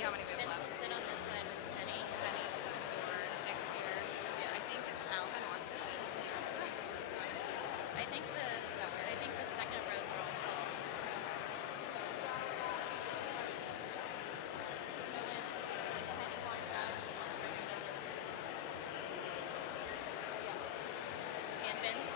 see how many we have Vince left. will sit on this side with Penny. Pennies, that's for next year. Yeah. I think Alvin wants to sit with you. Like, do you want to sit? I think the that weird? I think the second rows are all full. So if Penny wants out, and Vince.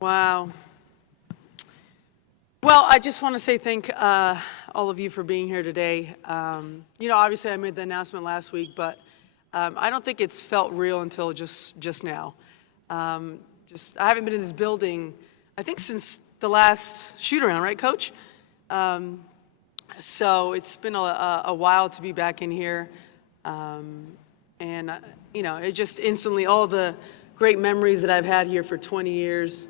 Wow. Well, I just want to say thank all of you for being here today. Obviously I made the announcement last week, but I don't think it's felt real until just now. I haven't been in this building, I think, since the last shoot-around, right, Coach? So it's been a while to be back in here. It just instantly, all the great memories that I've had here for 20 years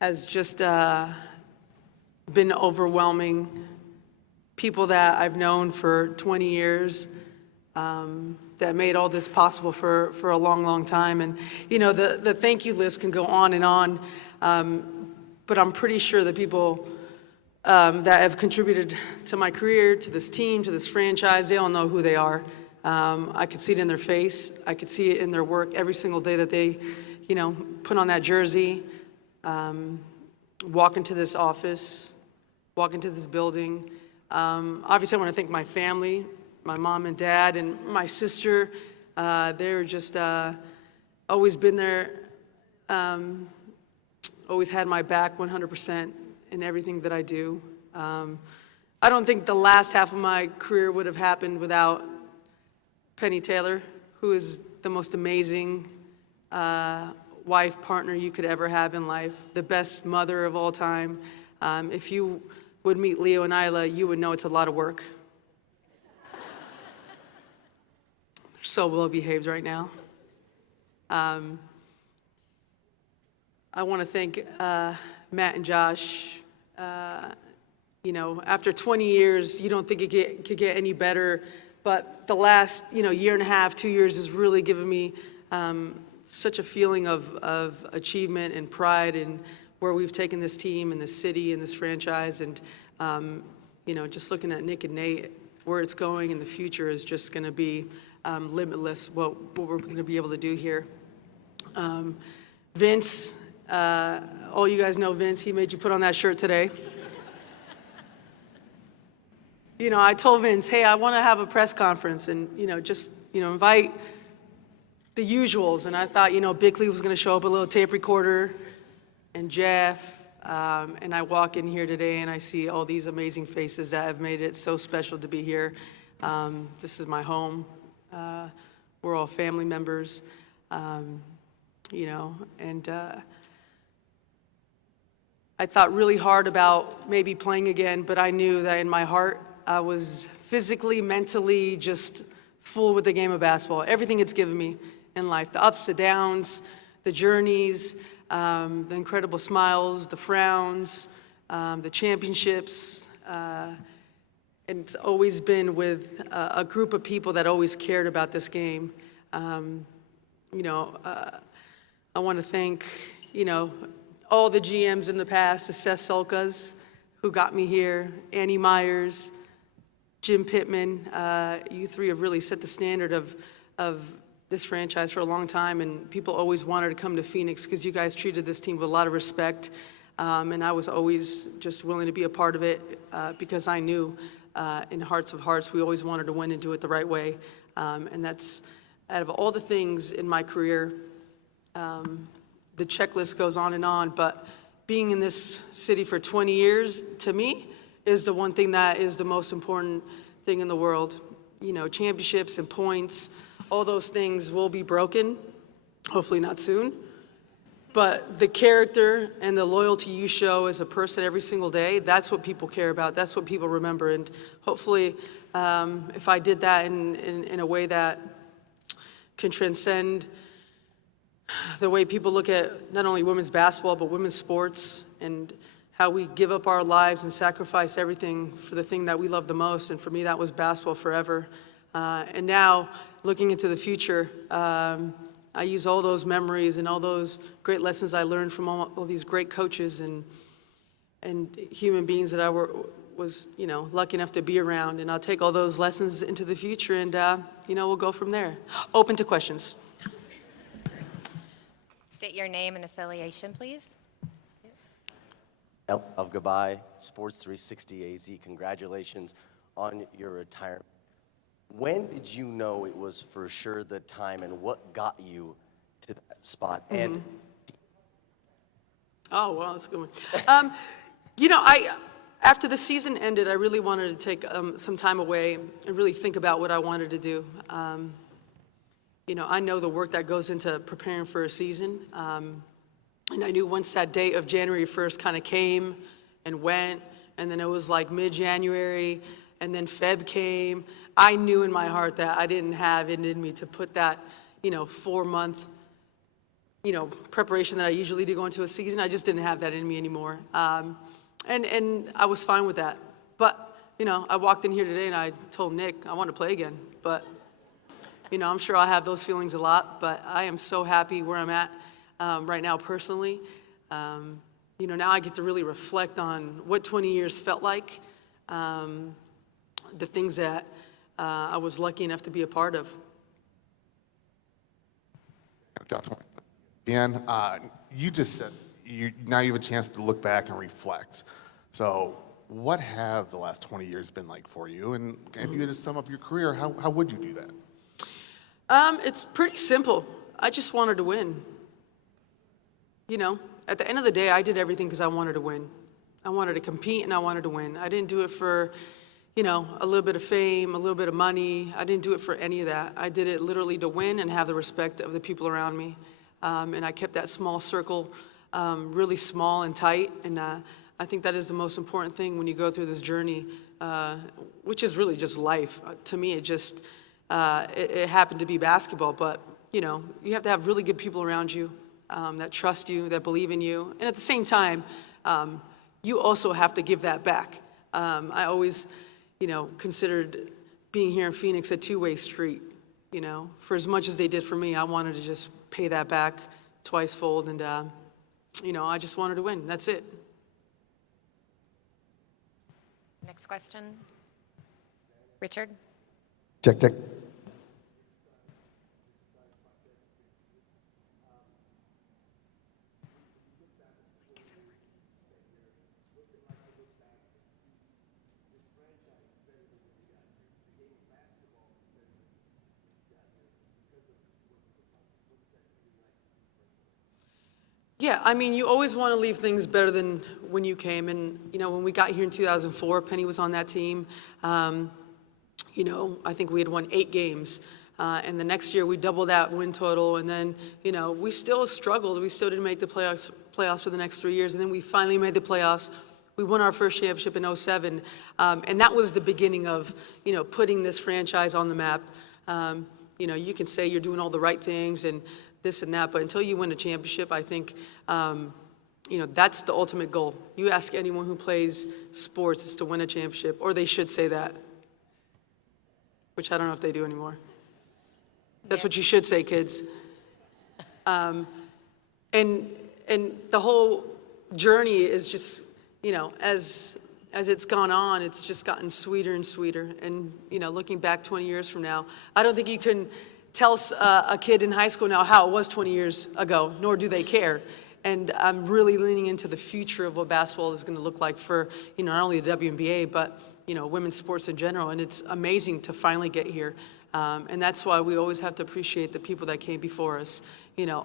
has just been overwhelming. People that I've known for 20 years that made all this possible for a long, long time. And, the thank you list can go on and on, but I'm pretty sure the people that have contributed to my career, to this team, to this franchise, they all know who they are. I could see it in their face. I could see it in their work every single day that they, put on that jersey, walk into this office, walk into this building. Obviously, I want to thank my family, my mom and dad, and my sister. They're just always been there, always had my back 100% in everything that I do. I don't think the last half of my career would have happened without Penny Taylor, who is the most amazing wife, partner you could ever have in life, the best mother of all time. If you would meet Leo and Isla, you would know it's a lot of work. They're so well behaved right now. I want to thank Matt and Josh. After 20 years, you don't think it could get any better, but the last, year and a half, 2 years has really given me such a feeling of achievement and pride in where we've taken this team and this city and this franchise. And, just looking at Nick and Nate, where it's going in the future is just going to be limitless, what we're going to be able to do here. Vince, all you guys know Vince, he made you put on that shirt today. I told Vince, hey, I want to have a press conference and, invite the usuals. And I thought, Bickley was going to show up, a little tape recorder, and Jeff. And I walk in here today and I see all these amazing faces that have made it so special to be here. This is my home. We're all family members, and I thought really hard about maybe playing again, but I knew that in my heart, I was physically, mentally just full with the game of basketball. Everything it's given me in life, the ups, the downs, the journeys, the incredible smiles, the frowns, the championships. And it's always been with a group of people that always cared about this game. I want to thank, all the GMs in the past, the Seth Sulkas, who got me here, Annie Myers, Jim Pittman. You three have really set the standard of this franchise for a long time, and people always wanted to come to Phoenix because you guys treated this team with a lot of respect, and I was always just willing to be a part of it because I knew in hearts of hearts we always wanted to win and do it the right way, and that's, out of all the things in my career, the checklist goes on and on, but being in this city for 20 years, to me, is the one thing that is the most important thing in the world. Championships and points, all those things will be broken, hopefully not soon. But the character and the loyalty you show as a person every single day, that's what people care about. That's what people remember. And hopefully, if I did that in a way that can transcend the way people look at not only women's basketball, but women's sports, and how we give up our lives and sacrifice everything for the thing that we love the most. And for me, that was basketball forever. And now, looking into the future, I use all those memories and all those great lessons I learned from all these great coaches and human beings that I was lucky enough to be around. And I'll take all those lessons into the future, and we'll go from there. Open to questions. State your name and affiliation, please. Of Goodbye, Sports 360 AZ, congratulations on your retirement. When did you know it was for sure the time, and what got you to that spot? Mm-hmm. And oh, well, that's a good one. After the season ended, I really wanted to take some time away and really think about what I wanted to do. I know the work that goes into preparing for a season. And I knew once that date of January 1st kind of came and went, and then it was like mid-January, and then Feb came, I knew in my heart that I didn't have it in me to put that, 4-month, preparation that I usually do going into a season. I just didn't have that in me anymore. And I was fine with that. But, I walked in here today and I told Nick I want to play again. But, I'm sure I'll have those feelings a lot, but I am so happy where I'm at right now personally. Now I get to really reflect on what 20 years felt like, the things that I was lucky enough to be a part of. Dan, you just said now you have a chance to look back and reflect. So what have the last 20 years been like for you? And if you had to sum up your career, how would you do that? It's pretty simple. I just wanted to win. At the end of the day, I did everything because I wanted to win. I wanted to compete and I wanted to win. I didn't do it for, a little bit of fame, a little bit of money. I didn't do it for any of that. I did it literally to win and have the respect of the people around me. And I kept that small circle really small and tight. And I think that is the most important thing when you go through this journey, which is really just life. To me, it happened to be basketball, but, you have to have really good people around you. That trust you, that believe in you. And at the same time, you also have to give that back. I always, considered being here in Phoenix a two-way street. For as much as they did for me, I wanted to just pay that back twice-fold. And, I just wanted to win. That's it. Next question. Richard? Check, check. Yeah, you always want to leave things better than when you came. And, when we got here in 2004, Penny was on that team. I think we had won 8 games. And the next year we doubled that win total. And then, we still struggled. We still didn't make the playoffs for the next 3 years. And then we finally made the playoffs. We won our first championship in 2007. And that was the beginning of, putting this franchise on the map. You can say you're doing all the right things and this and that, but until you win a championship, I think, that's the ultimate goal. You ask anyone who plays sports, it's to win a championship, or they should say that, which I don't know if they do anymore. That's what you should say, kids. And the whole journey is just, as it's gone on, it's just gotten sweeter and sweeter. And, looking back 20 years from now, I don't think you can tell a kid in high school now how it was 20 years ago, nor do they care. And I'm really leaning into the future of what basketball is going to look like for, not only the WNBA, but, women's sports in general. And it's amazing to finally get here. And that's why we always have to appreciate the people that came before us.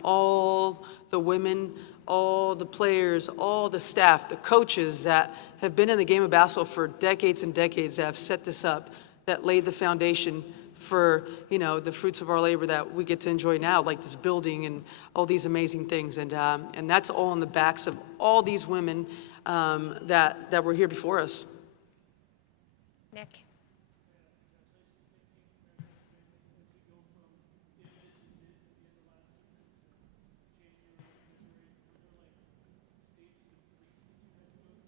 All the women, all the players, all the staff, the coaches that have been in the game of basketball for decades and decades that have set this up, that laid the foundation for, the fruits of our labor that we get to enjoy now, like this building and all these amazing things. And that's all on the backs of all these women that were here before us. Nick.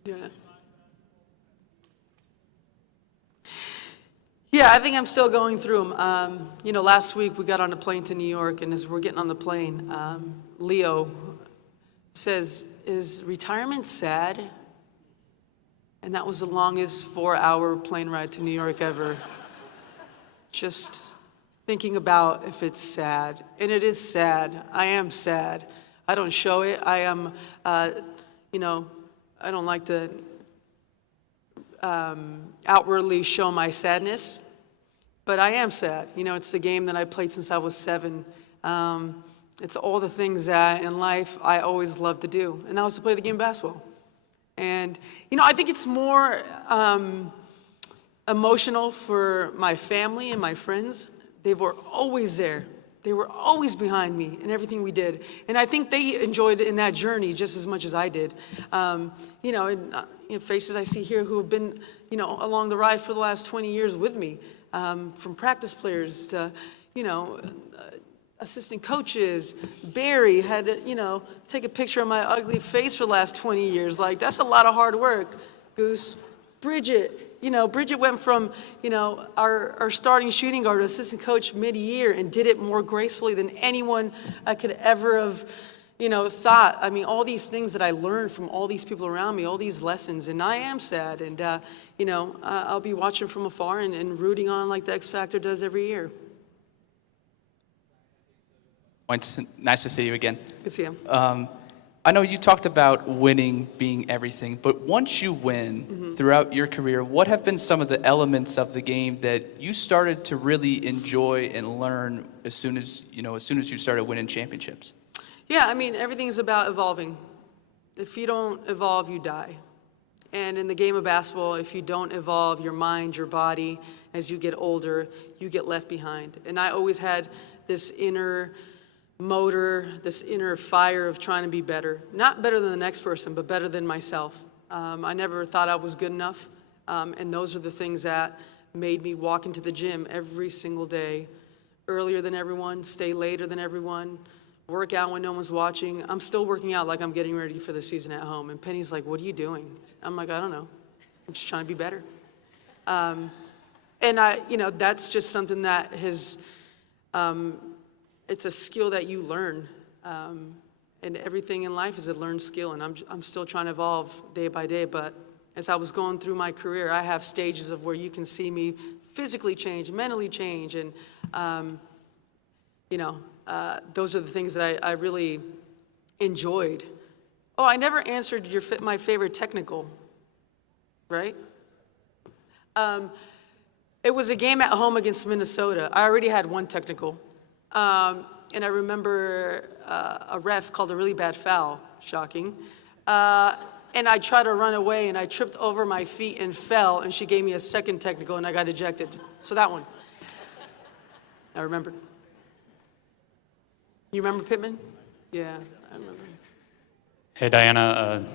Yeah. Yeah, I think I'm still going through them. Last week we got on a plane to New York, and as we're getting on the plane, Leo says, "Is retirement sad?" And that was the longest 4-hour plane ride to New York ever. Just thinking about if it's sad. And it is sad. I am sad. I don't show it. I am, I don't like to outwardly show my sadness, but I am sad. It's the game that I played since I was 7. It's all the things that in life I always loved to do, and that was to play the game of basketball. And, I think it's more emotional for my family and my friends. They were always there. They were always behind me in everything we did. And I think they enjoyed in that journey just as much as I did. Faces I see here who have been, along the ride for the last 20 years with me, from practice players to, assistant coaches. Barry had to, take a picture of my ugly face for the last 20 years. Like, that's a lot of hard work, Goose. Bridget. Bridget went from, our starting shooting guard to assistant coach mid-year and did it more gracefully than anyone I could ever have, thought. I mean, all these things that I learned from all these people around me, all these lessons, and I am sad. And, I'll be watching from afar and rooting on like the X Factor does every year. Nice to see you again. Good to see you. I know you talked about winning being everything, but once you win throughout your career, what have been some of the elements of the game that you started to really enjoy and learn as soon as you started winning championships? Yeah, I mean, everything's about evolving. If you don't evolve, you die. And in the game of basketball, if you don't evolve your mind, your body, as you get older, you get left behind. And I always had this inner motor, this inner fire of trying to be better. Not better than the next person, but better than myself. I never thought I was good enough. And those are the things that made me walk into the gym every single day, earlier than everyone, stay later than everyone, work out when no one's watching. I'm still working out like I'm getting ready for the season at home. And Penny's like, "What are you doing?" I'm like, "I don't know. I'm just trying to be better." And that's just something that has, it's a skill that you learn. And everything in life is a learned skill. And I'm still trying to evolve day by day. But as I was going through my career, I have stages of where you can see me physically change, mentally change. And, those are the things that I really enjoyed. Oh, I never answered my favorite technical, right? It was a game at home against Minnesota. I already had one technical. And I remember a ref called a really bad foul, shocking. And I tried to run away, and I tripped over my feet and fell, and she gave me a second technical, and I got ejected. So that one, I remembered. You remember Pittman? Yeah, I remember. Hey, Diana,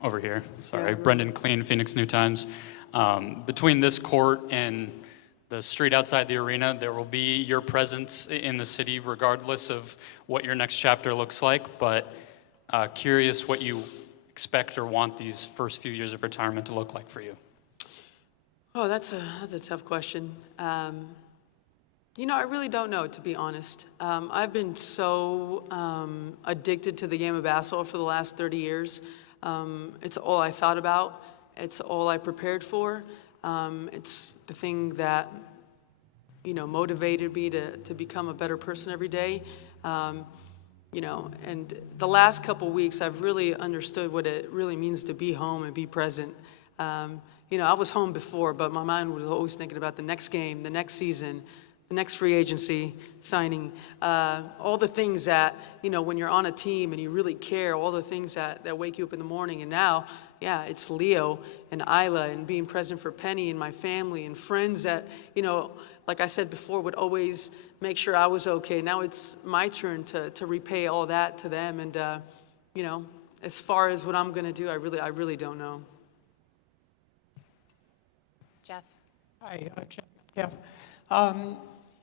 over here. Sorry, Yeah, Brendan Clean, Phoenix New Times. Between this court and the street outside the arena, there will be your presence in the city regardless of what your next chapter looks like, but curious what you expect or want these first few years of retirement to look like for you. Oh, that's a tough question. I really don't know, to be honest. I've been so addicted to the game of basketball for the last 30 years. It's all I thought about. It's all I prepared for. It's the thing that, motivated me to become a better person every day. And the last couple weeks, I've really understood what it really means to be home and be present. I was home before, but my mind was always thinking about the next game, the next season, the next free agency signing, all the things that, when you're on a team and you really care, all the things that wake you up in the morning. And now, yeah, it's Leo and Isla and being present for Penny and my family and friends that, you know, like I said before, would always make sure I was okay. Now it's my turn to repay all that to them. And, you know, as far as what I'm going to do, I really don't know. Jeff. Hi, Jeff.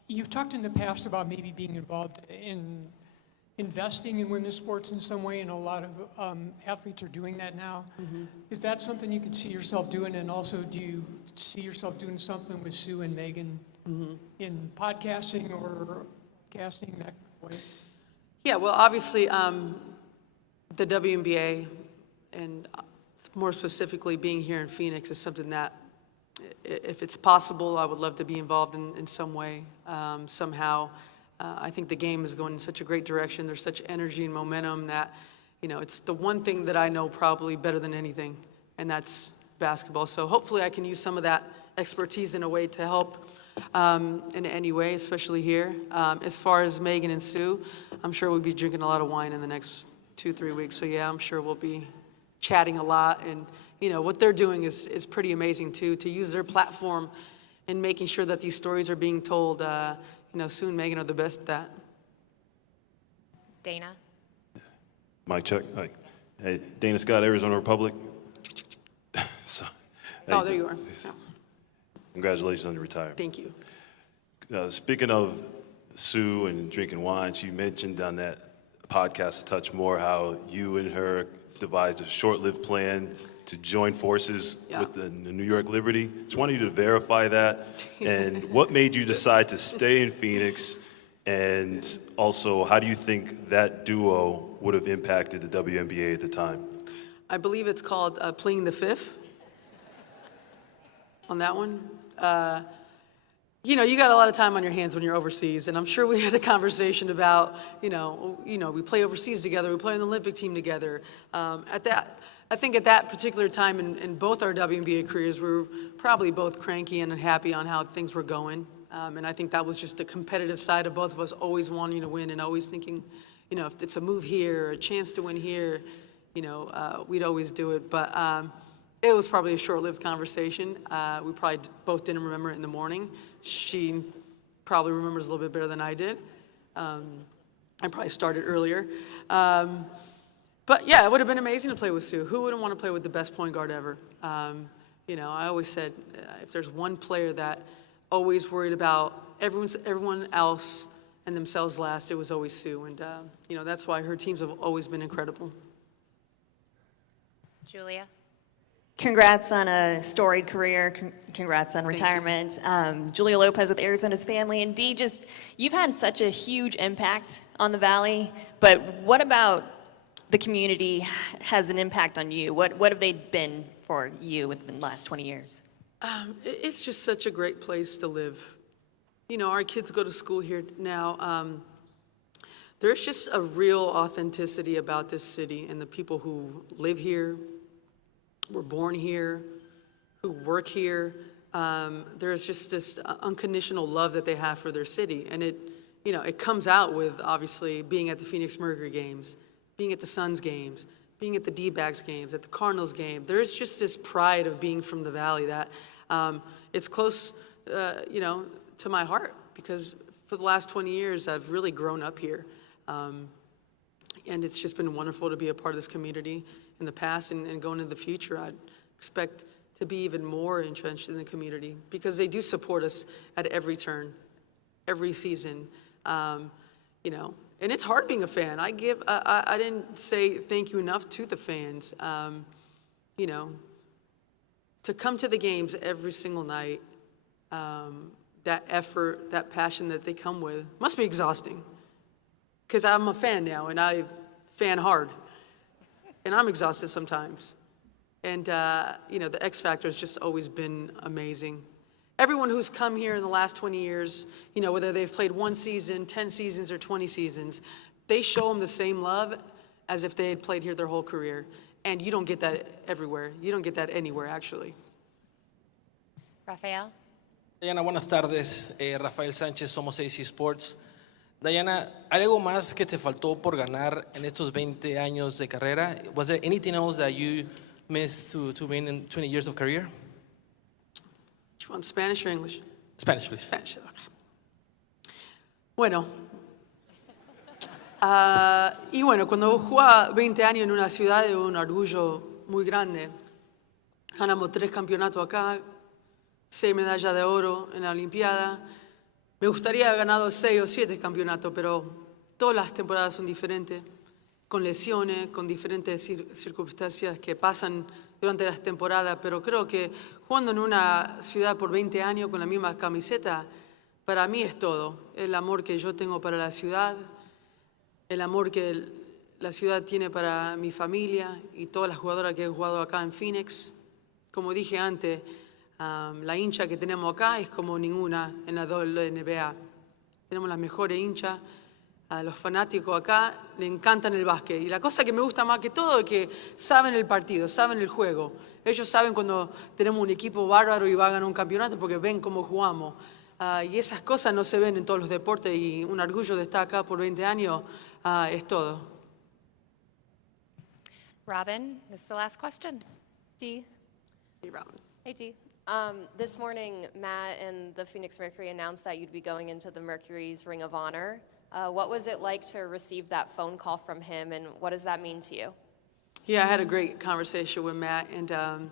You've talked in the past about maybe being involved in investing in women's sports in some way, and a lot of athletes are doing that now. Mm-hmm. Is that something you could see yourself doing? And also, do you see yourself doing something with Sue and Megan in podcasting or casting that way? Yeah, well, obviously, the WNBA, and more specifically being here in Phoenix, is something that, if it's possible, I would love to be involved in some way, somehow. I think the game is going in such a great direction. There's such energy and momentum that, you know, it's the one thing that I know probably better than anything, and that's basketball. So hopefully I can use some of that expertise in a way to help in any way, especially here. As far as Megan and Sue, I'm sure we'll be drinking a lot of wine in the next 2-3 weeks. So yeah, I'm sure we'll be chatting a lot. And, you know, what they're doing is pretty amazing too, to use their platform in making sure that these stories are being told. You know, Sue and Megan are the best at that. Dana. Mike check. Hi. Hey, Dana Scott, Arizona Republic. So, Oh, there you are. Yeah. Congratulations on your retirement. Thank you. Speaking of Sue and drinking wine, she mentioned on that podcast, Touch More, how you and her devised a short-lived plan to join forces with the New York Liberty. Just wanted you to verify that. And what made you decide to stay in Phoenix? And also, how do you think that duo would have impacted the WNBA at the time? I believe it's called Pleading the Fifth on that one. You know, you got a lot of time on your hands when you're overseas, and I'm sure we had a conversation about, you know, we play overseas together, we play on the Olympic team together. I think at that particular time in both our WNBA careers, we were probably both cranky and unhappy on how things were going. And I think that was just the competitive side of both of us, always wanting to win and always thinking, you know, if it's a move here or a chance to win here, you know, we'd always do it. But it was probably a short-lived conversation. We probably both didn't remember it in the morning. She probably remembers a little bit better than I did. I probably started earlier. But yeah, it would have been amazing to play with Sue. Who wouldn't want to play with the best point guard ever? You know, I always said, if there's one player that always worried about everyone else and themselves last, it was always Sue. And, you know, that's why her teams have always been incredible. Julia. Congrats on a storied career. Congrats on retirement. Julia Lopez with Arizona's Family. And Dee, you've had such a huge impact on the Valley, but what about the community has an impact on you? What have they been for you within the last 20 years? It's just such a great place to live. You know, our kids go to school here now. There's just a real authenticity about this city and the people who live here, were born here, who work here. There's just this unconditional love that they have for their city. And it, you know, it comes out with obviously being at the Phoenix Mercury games, being at the Suns games, being at the D-backs games, at the Cardinals game. There's just this pride of being from the Valley that it's close, you know, to my heart, because for the last 20 years, I've really grown up here. And it's just been wonderful to be a part of this community in the past, and going into the future. I'd expect to be even more entrenched in the community, because they do support us at every turn, every season. You know, and it's hard being a fan. I didn't say thank you enough to the fans. You know, to come to the games every single night, that effort, that passion that they come with must be exhausting. Because I'm a fan now, and I fan hard. And I'm exhausted sometimes. And, you know, the X Factor has just always been amazing. Everyone who's come here in the last 20 years, you know, whether they've played 1 season, 10 seasons, or 20 seasons, they show them the same love as if they had played here their whole career. And you don't get that everywhere. You don't get that anywhere, actually. Rafael. Diana, buenas tardes. Rafael Sánchez, somos AC Sports. Diana, ¿algo más que te faltó por ganar en estos 20 años de carrera? Was there anything else that you miss to win in 20 years of career? You want Spanish or English? Spanish, please. Spanish, okay. Bueno. Y bueno, cuando jugaba 20 años en una ciudad es un orgullo muy grande. Ganamos 3 campeonatos acá, 6 medallas de oro en la Olimpiada. Me gustaría haber ganado 6 o 7 campeonatos, pero todas las temporadas son diferentes, con lesiones, con diferentes circunstancias que pasan durante las temporadas, pero creo que jugando en una ciudad por 20 años con la misma camiseta, para mí es todo. El amor que yo tengo para la ciudad, el amor que la ciudad tiene para mi familia y todas las jugadoras que he jugado acá en Phoenix. Como dije antes, la hincha que tenemos acá es como ninguna en la WNBA. Tenemos las mejores hinchas. A los fanáticos acá le encantan el básquet. Y la cosa que me gusta más que todo es que saben el partido, saben el juego. Ellos saben cuando tenemos un equipo bárbaro y va a ganar un campeonato porque ven cómo jugamos. Y esas cosas no se ven en todos los deportes y un orgullo de estar acá por 20 años es todo. Robin, this is the last question. Dee. Hey, Robin. Hey, Dee. This morning, Matt and the Phoenix Mercury announced that you'd be going into the Mercury's Ring of Honor. What was it like to receive that phone call from him, and what does that mean to you? Yeah, I had a great conversation with Matt, and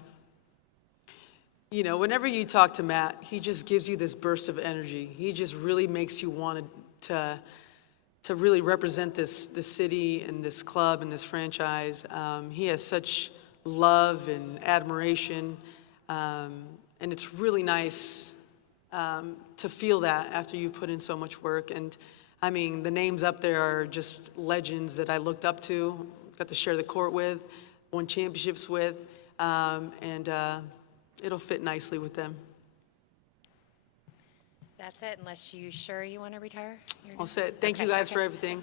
you know, whenever you talk to Matt, he just gives you this burst of energy. He just really makes you want to really represent this city and this club and this franchise. He has such love and admiration, and it's really nice to feel that after you've put in so much work. And I mean, the names up there are just legends that I looked up to, got to share the court with, won championships with, and it'll fit nicely with them. That's it, unless you sure you want to retire? All set. Thank you Okay, guys okay. for everything.